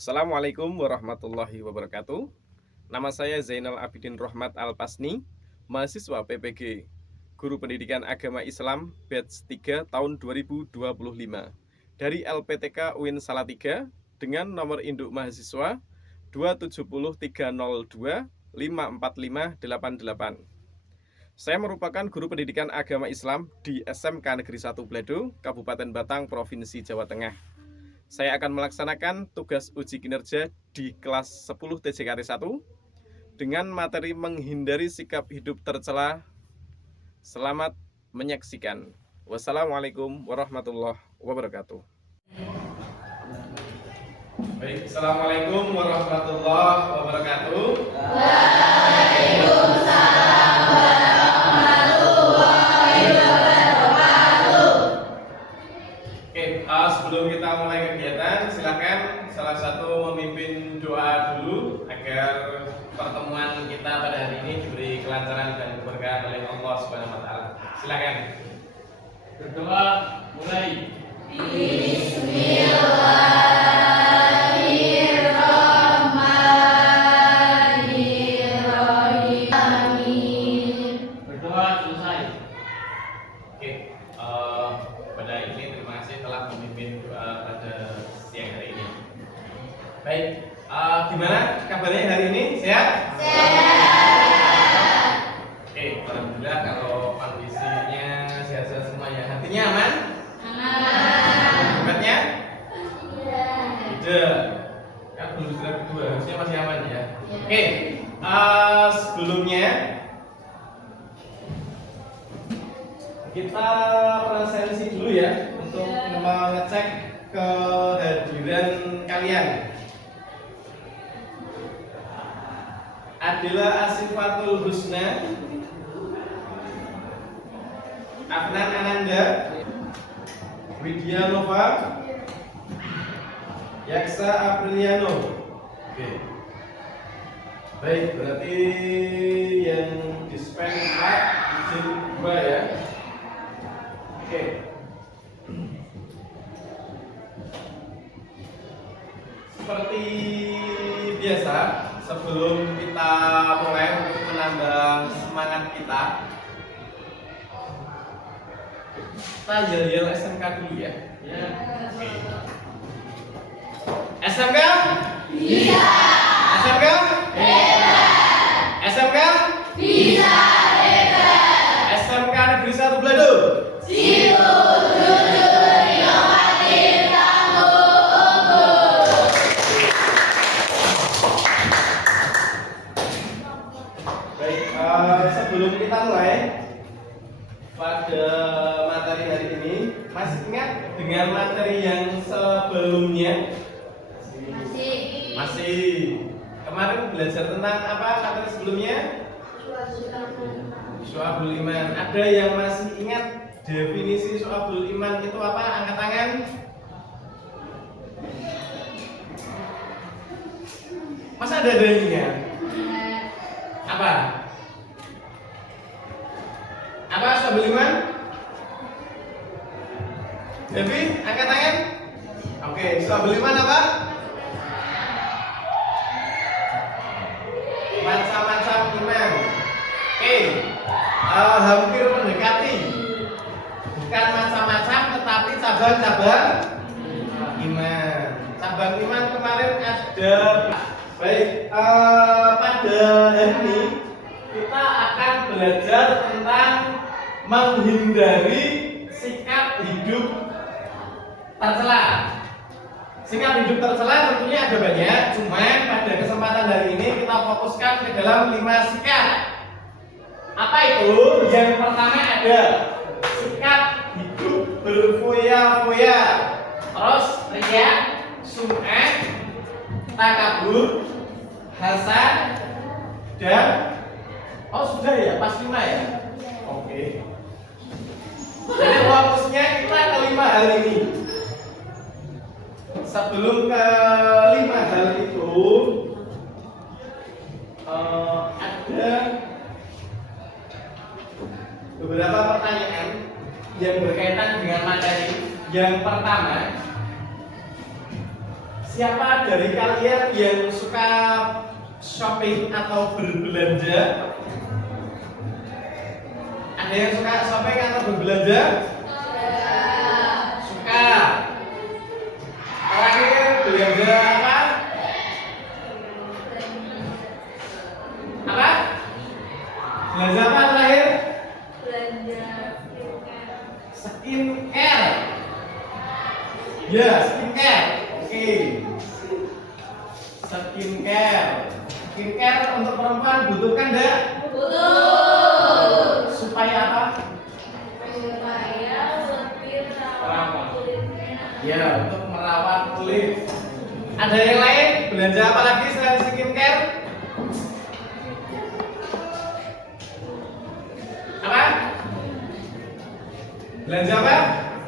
Assalamualaikum warahmatullahi wabarakatuh. Nama saya Zainal Abidin Rohmat Al-Pasni, mahasiswa PPG, Guru Pendidikan Agama Islam Batch 3 tahun 2025 dari LPTK UIN Salatiga dengan nomor induk mahasiswa 27030254588. Saya merupakan guru pendidikan agama Islam di SMK Negeri 1 Bledo, Kabupaten Batang, Provinsi Jawa Tengah. Saya akan melaksanakan tugas uji kinerja di kelas 10 TJKT 1 dengan materi menghindari sikap hidup tercela. Selamat menyaksikan. Wassalamualaikum warahmatullahi wabarakatuh. Baik, Assalamualaikum warahmatullahi wabarakatuh. Waalaikumsalam warahmatullahi wabarakatuh. Oke, sebelum kita mulai kegiatan, silakan salah satu memimpin doa dulu agar pertemuan kita pada hari ini diberi kelancaran dan keberkahan oleh Allah Subhanahu wa taala. Silakan. Berdoa mulai. Bismillahirrahmanirrahim. Berdoa selesai. Oke, pada ini terima kasih telah memimpin doa pada siang hari ini. Baik, gimana kabarnya hari ini? Sehat? Oke, alhamdulillah kalau kondisinya sehat-sehat semuanya. Hatinya aman? Dompetnya? Tidak. Kan belum istirahat kedua, harusnya masih aman ya. Oke, sebelumnya kita presensi dulu ya untuk mengecek kehadiran kalian. Adalah Asifatul Husna, Afnan Ananda, Widya Nova, Yaksa Apriliano. Oke. Baik, berarti yang dispen 4 izin 2 ya. Oke. Seperti biasa, sebelum kita mulai untuk menambah semangat kita yel-yel SMK dulu ya. Ya. Oke. SMK? Bisa. SMK? SMK? Bisa hebat. SMK Negeri 1 Bledo. Situ jujur inovatif tangguh unggul. Baik, sebelum kita mulai pada materi hari ini, masih ingat dengan materi yang sebelumnya? Masih. Kemarin belajar tentang apa materi sebelumnya? Syu'abul Iman. Ada yang masih ingat definisi Syu'abul Iman itu apa? Angkat tangan. Masa ada yang ingat? Apa? Apa Syu'abul Iman? Devi, angkat tangan. Oke, Syu'abul Iman apa? Macam-macam iman. Oke, hampir mendekati. Bukan macam-macam, tetapi cabang-cabang iman. Cabang iman kemarin ada. Baik, pada hari ini kita akan belajar tentang menghindari sikap hidup tercela. Sikap hidup tercela tentunya ada banyak, cuman pada kesempatan hari ini kita fokuskan ke dalam 5 sikap. Apa itu? Yang pertama ada sikap hidup berfoya-foya, terus riya, sum'ah, takabur, hasad, dan sudah ya, pas 5 ya. Oke. Jadi fokusnya kita ke 5 hal ini. Sebelum ke 5 hal itu ada beberapa pertanyaan yang berkaitan dengan materi. Yang pertama, Siapa dari kalian yang suka shopping atau berbelanja? Ada yang suka shopping atau berbelanja? Suka. Terakhir belanja apa? Apa? Belanja apa terakhir? Skincare. Ya, skincare. Oke. Skincare. Skincare untuk perempuan butuhkan enggak? Butuh. Supaya apa? Supaya lebih rawat kulitnya. Ya, untuk merawat kulit. Ada yang lain? Belanja apa lagi selain skincare? Apa? Belanja apa?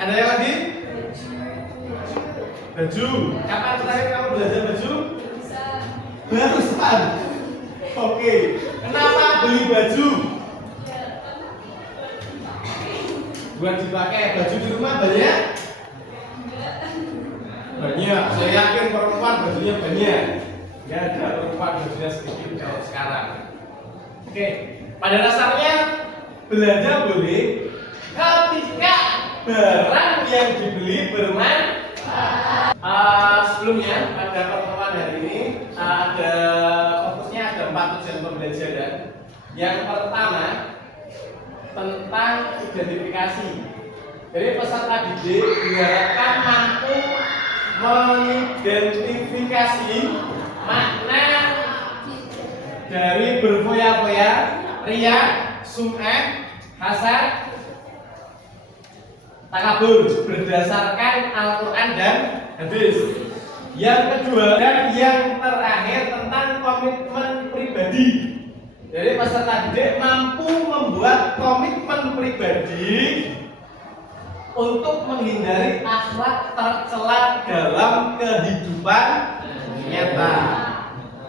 Ada yang lagi? Baju. Kapan terakhir kamu belanja baju? Barusan. Oke. Kenapa beli baju? Buat dipakai. Baju di rumah banyak? Banyak. Saya yakin perempuan bajunya banyak. Ya ada perempuan bajunya sedikit kalau sekarang. Oke. Pada dasarnya belanja boleh ketika barang yang dibeli bermanfaat. Sebelumnya pada pertemuan hari ini ada fokusnya ada 4 tujuan pembelajaran. Yang pertama tentang identifikasi. Jadi peserta didik diharapkan mampu mengidentifikasi makna dari berfoya-foya, riya, sum'ah, hasad, takabur berdasarkan Al-Quran dan hadis. Yang kedua dan yang terakhir tentang komitmen pribadi. Jadi peserta didik mampu membuat komitmen pribadi untuk menghindari akhlak tercela dalam kehidupan nyata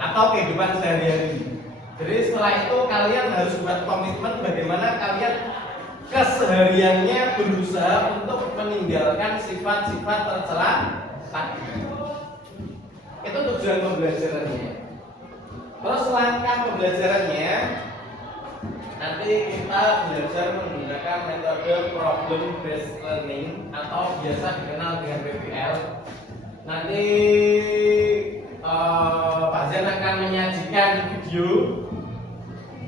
atau kehidupan sehari-hari. Jadi setelah itu kalian harus buat komitmen bagaimana kalian kesehariannya berusaha untuk meninggalkan sifat-sifat tercela tadi. Itu tujuan pembelajarannya. Terus langkah pembelajarannya nanti kita belajar menggunakan metode problem based learning atau biasa dikenal dengan PBL. Nanti Pak Zen akan menyajikan video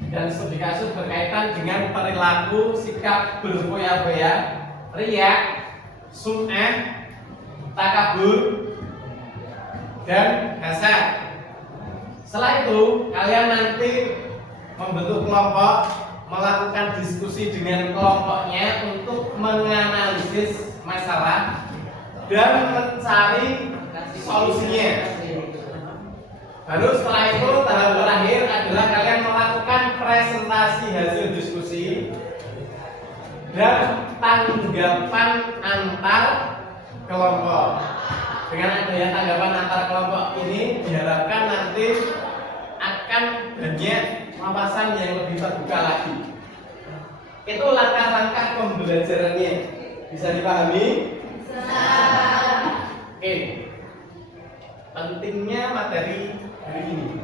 dan studi kasus berkaitan dengan perilaku sikap berfoya-foya, riya, sum'ah, takabur, dan hasad. Setelah itu kalian nanti membentuk kelompok, melakukan diskusi dengan kelompoknya untuk menganalisis masalah dan mencari solusinya. Baru setelah itu tahap terakhir adalah kalian melakukan presentasi hasil diskusi dan tanggapan antar kelompok. Dengan adanya tanggapan antar kelompok ini diharapkan nanti akan banyak wawasan yang lebih terbuka lagi. Itu langkah-langkah pembelajarannya. Bisa dipahami? Bisa. Oke. Pentingnya materi hari ini.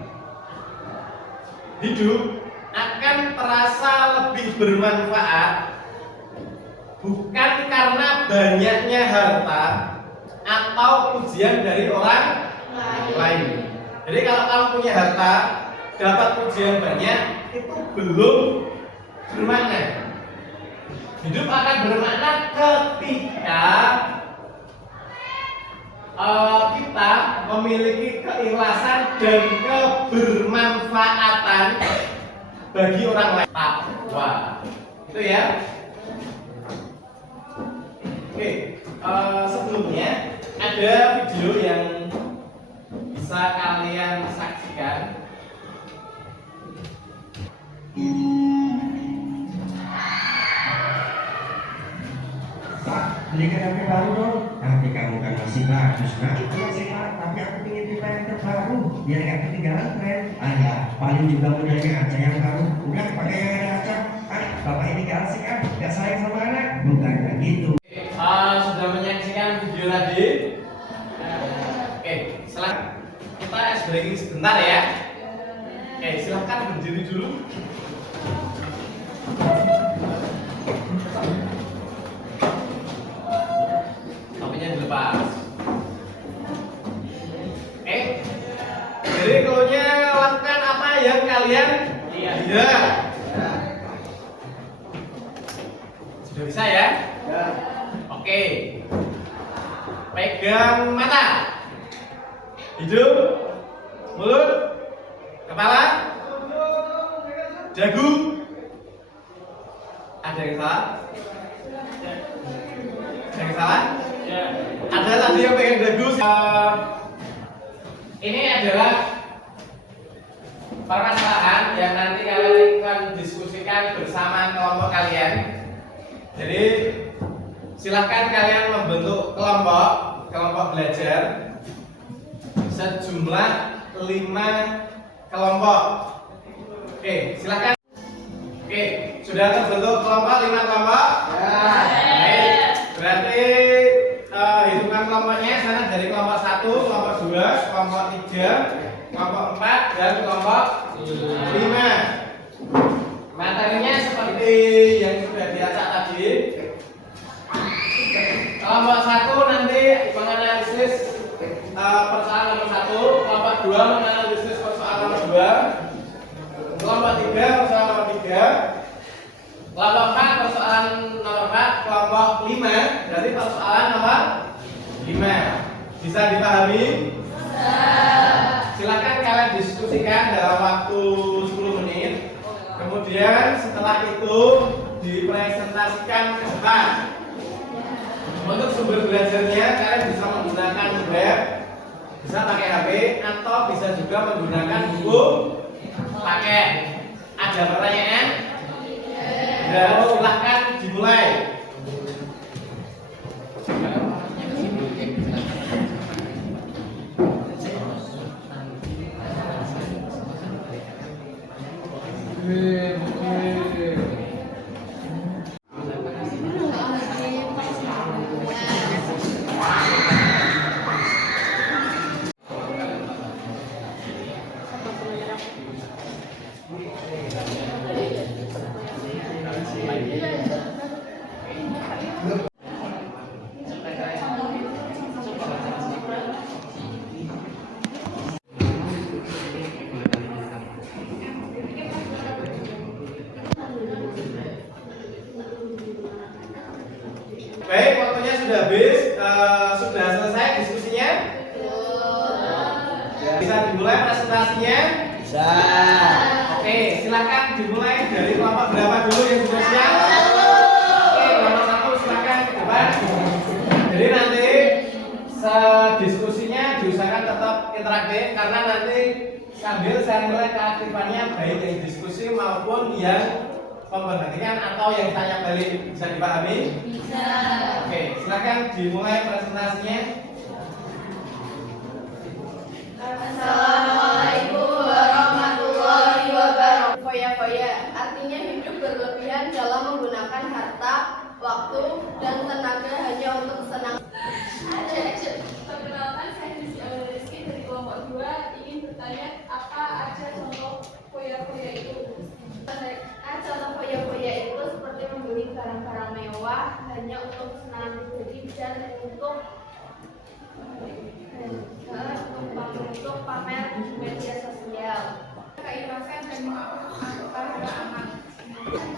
Hidup akan terasa lebih bermanfaat bukan karena banyaknya harta atau pujian dari orang lain. Jadi kalau kamu punya harta, dapat pujian banyak, itu belum bermakna. Hidup akan bermakna ketika kita memiliki keikhlasan dan kebermanfaatan bagi orang lain. Takwa. Itu ya. Oke, sebelumnya ada video yang bisa kalian saksikan. Pak, belikan HP baru dong. HP kamu kan masih bagus, nak. Iya sih Pak, tapi aku ingin tipe yang terbaru biar gak ketinggalan tren. Ya, paling juga modelnya aja yang baru. Udah pakai yang ada aja. Bapak ini gak asik kan? Gak sayang sama anak? Bukan kayak gitu. Sudah menyaksikan video tadi? Oke, Kita ice breaking sebentar ya. Oke, silahkan berdiri dulu. Topinya dilepas. Jadi keluarnya lakukan apa yang kalian lihat. Sudah bisa ya? Oke. Pegang mata, hidung, mulut, kepala, dagu. Ada yang salah? Ada yang salah? Ada tadi yang pegang dagu. Ini adalah permasalahan yang nanti kalian akan diskusikan bersama kelompok kalian. Jadi silahkan kalian membentuk kelompok belajar sejumlah 5 kelompok. Oke, silahkan. Oke, sudah terbentuk kelompok 5 kelompok? Baik, berarti hitungan kelompoknya sana dari kelompok 1, kelompok 2, kelompok 3, kelompok 4, dan kelompok 5. Materinya seperti yang sudah diacak tadi. Kelompok 1 nanti menganalisis persoalan nomor 1, kelompok 2 menganalisis persoalan nomor 2, kelompok 3 persoalan nomor 3, kelompok 4 persoalan nomor 4, kelompok 5 dari persoalan nomor 5. Bisa dipahami? Silakan kalian diskusikan dalam waktu 10 menit. Kemudian setelah itu dipresentasikan ke depan. Untuk sumber belajarnya kalian bisa menggunakan web, bisa pakai HP, atau bisa juga menggunakan buku paket. Ada pertanyaan? Dan silahkan dimulai. Baik, waktunya sudah habis. Sudah selesai diskusinya? Bisa dimulai presentasinya? Bisa. Oke, silakan dimulai dari kelompok berapa dulu yang sudah siap? Oke, kelompok 1 silakan ke depan. Jadi nanti diskusinya diusahakan tetap interaktif karena nanti sambil saya nilai keaktifannya baik yang diskusi maupun yang pemberhentian atau yang tanya balik. Bisa dipahami? Bisa. Oke, silakan dimulai presentasinya. Assalamualaikum warahmatullahi wabarakatuh. Foya-foya artinya hidup berlebihan dalam menggunakan harta, waktu, dan tenaga hanya untuk senang. Perkenalkan, saya Rizky dari kelompok 2 ingin bertanya apa aja contoh foya-foya itu? Contoh foya-foya itu seperti membeli barang-barang mewah hanya untuk kesenangan pribadi dan untuk pamer di media sosial. Keikhlasan dan melakukan hal amal.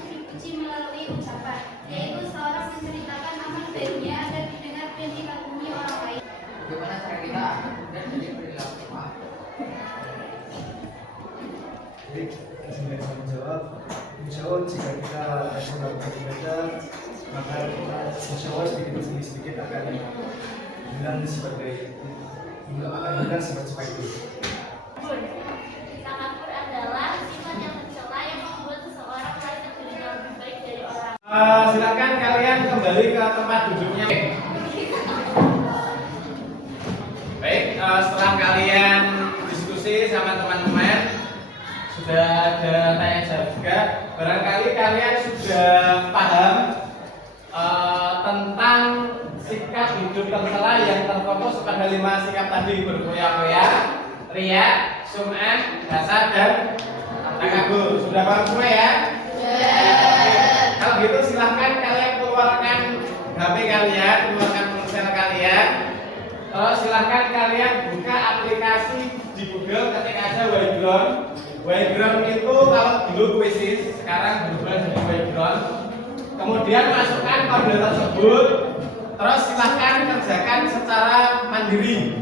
Dipuji melalui ucapan, yaitu seorang menceritakan amal baiknya agar didengar dan dikagumi orang lain. Bagaimana cara kita kemudian jadi perilaku maaf? Jadi, sebagai tanggung jawab, insya Allah jika kita melakukan ibadah, maka kita insya Allah sedikit akan hilang seperti itu. Takabur adalah sifat yang tercela yang membuat seseorang merasa dirinya lebih baik dari orang. Silakan kalian kembali ke tempat duduknya. Baik, setelah kalian diskusi sama teman-teman, sudah ada tanya jawab juga. Barangkali kalian sudah paham tentang sikap hidup tercela yang terfokus pada 5 sikap tadi, berfoya-foya, riya, sum'ah, hasad, dan takabur. Sudah paham semua ya? Kalau gitu silahkan kalian keluarkan HP kalian, keluarkan ponsel kalian. Terus silahkan kalian buka aplikasi di Google, ketik aja Wayground. Wayground itu kalau dulu Quizzes, sekarang berubah jadi Wayground. Kemudian masukkan kode tersebut, terus silahkan kerjakan secara mandiri.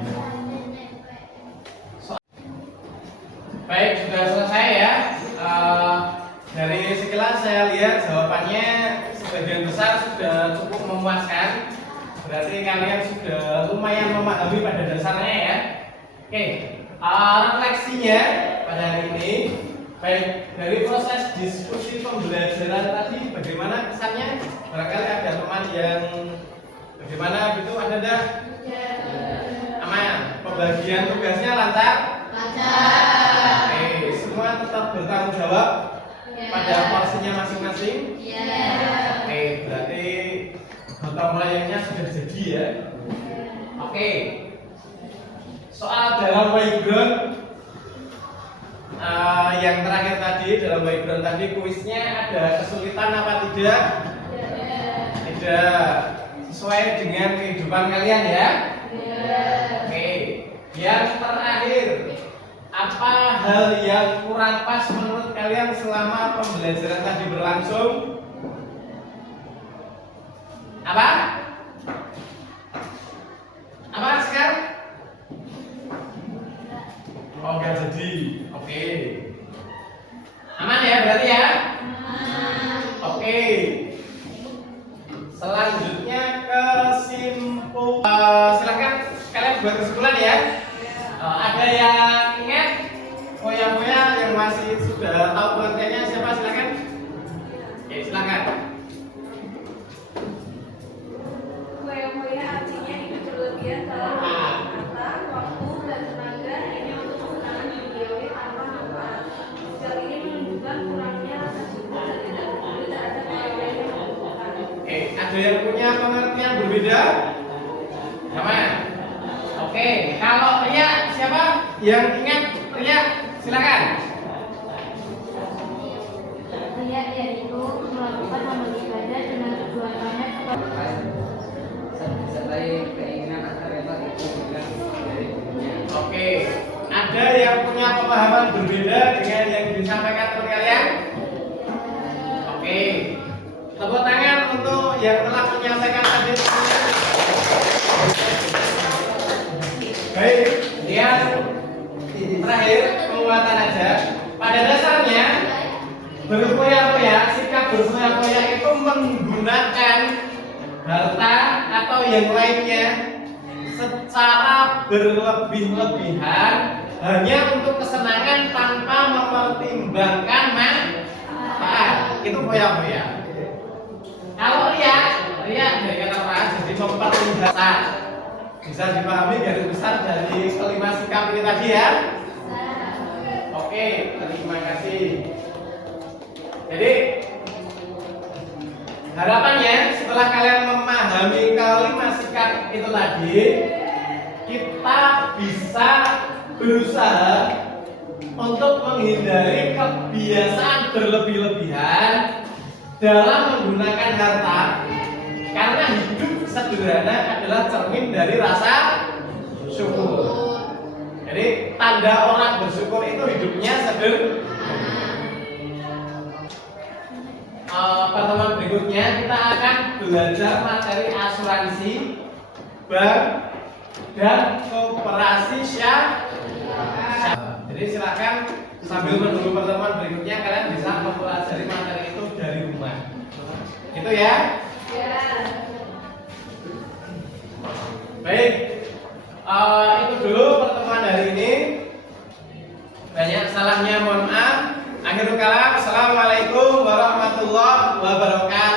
Baik, sudah selesai ya. Dari sekilas saya lihat jawabannya sebagian besar sudah cukup memuaskan. Berarti kalian sudah lumayan memahami pada dasarnya ya. Oke, refleksinya pada hari ini. Baik, dari proses diskusi pembelajaran tadi bagaimana kesannya? Barangkali ada teman yang bagaimana gitu, ada dah? Aman. Pembagian tugasnya lancar? Lancar. Oke, semua tetap bertanggung jawab pada porsinya masing-masing? Oke, berarti gotong royongnya sudah jadi ya. Oke, soal dalam Wayground yang terakhir tadi, dalam Wayground tadi kuisnya ada kesulitan apa tidak? Tidak. Sesuai dengan kehidupan kalian ya? Oke, yang terakhir, apa hal yang kurang pas menurut kalian selama pembelajaran tadi berlangsung? Apa? Apa sekarang? Oh, enggak jadi. Oke. Aman ya berarti ya? Oke. Selanjutnya silakan kalian buat kesimpulan ya. Ada yang ingat foya-foya yang masih sudah tahu pengertiannya siapa, silakan. Oke, silakan. Foya-foya artinya hidup berlebihan dalam kata, waktu, dan tenaga hanya untuk kesenangan duniawi tanpa manfaat. Sikap ini menunjukkan kurangnya rasa syukur dan tidak ada foya-foya yang membutuhkan. Oke, ada yang punya pengertian berbeda? Sama? Oke, kalau Ria siapa? Yang ingat Ria, silakan. Riya yaitu melakukan amal ibadah dengan tujuannya Sertai keinginan agar rela itu hilang dari dunia. Oke, ada yang punya pemahaman berbeda dengan yang disampaikan oleh kalian? Oke, tepuk tangan untuk yang telah menyampaikan tadi. Baik, yang terakhir penguatan aja. Pada dasarnya berfoya-foya, sikap berfoya-foya itu menggunakan harta atau yang lainnya secara berlebih-lebihan hanya untuk kesenangan tanpa mempertimbangkan manfaat. Itu foya-foya. Kalau ria dari kata ras jadi mempertimbangkan. Bisa dipahami garis besar dari kelima sikap ini tadi ya? Oke, terima kasih. Jadi harapannya setelah kalian memahami kelima sikap itu tadi, kita bisa berusaha untuk menghindari kebiasaan berlebih-lebihan dalam menggunakan harta, karena hidup sederhana adalah cermin dari rasa syukur. Jadi tanda orang bersyukur itu hidupnya sederhana. Pertemuan berikutnya kita akan belajar materi asuransi, bank, dan koperasi syariah. Jadi silakan sambil menunggu pertemuan berikutnya kalian bisa mempelajari materi itu dari rumah. Itu ya. Baik, itu dulu pertemuan hari ini. Banyak salahnya, mohon maaf. Akhirul kalam, assalamualaikum warahmatullahi wabarakatuh.